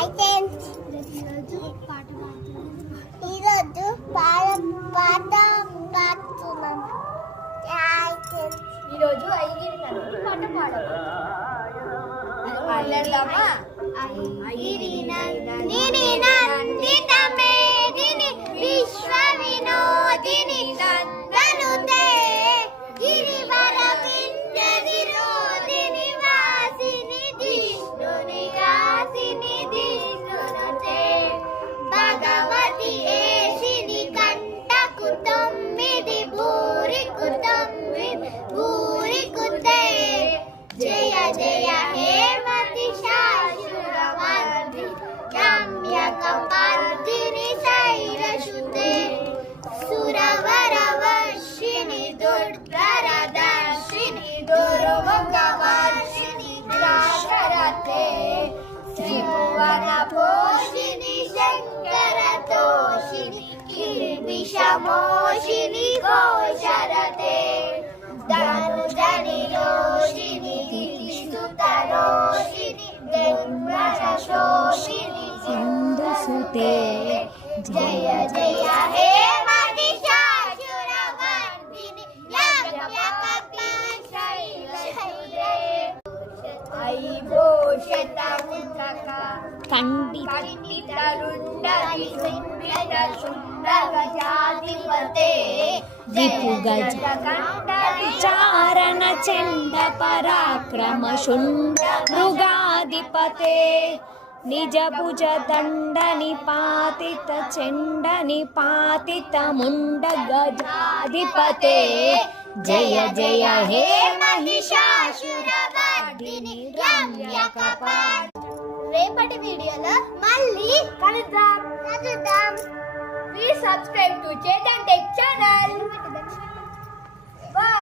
అయితే ఈరోజు పాట పాడుతున్నాం. ఈరోజు ఐగిరి నది పాట పాడదామా? ఐగిరి నందిని నందితమే విశ్వ వినోదిని నందనుతే గిరివర వింధ్యదిరోదిని వాసిని దిష్ణుని గాసిని దిష్ణునుతే భగవతి ఏషిని కంటకు తొమ్మిది భూరికుతే జయ జయ హేమతి శాశురవర్ధి రమ్యకపర్దిని శైలశుతే సురవరవర్షిణి దుర్ధరదర్శిని దుర్ముఖవర్షిణి రాశరతే త్రిభువన పోషిణి శంకరతోషిణి కిల్బిషమోషిని ఘోషరతే ధనుజనిలోషిని దితిసుతరోషిని దిగ్వరశోషిని సింధుసుతే జయ జయ హే మహిషాసురమర్దిని రమ్యకపీశైలశుతే ఐభూషితముఖక ఖండితరుండవి సింహిత శుండగజాధిపతే విపుగజ చారణ చండ పరాక్రమ శుండ మృగాధిపతే నిజ భుజ దండ నిపాతిత చండ నిపాతిత ముండ గజాధిపతే జయ జయ హే మహిషాసురవర్ధిని రమ్యకపర్దిని. రేపటి వీడియోలో మళ్ళీ కలుద్దాం. Please subscribe to Chetan Tech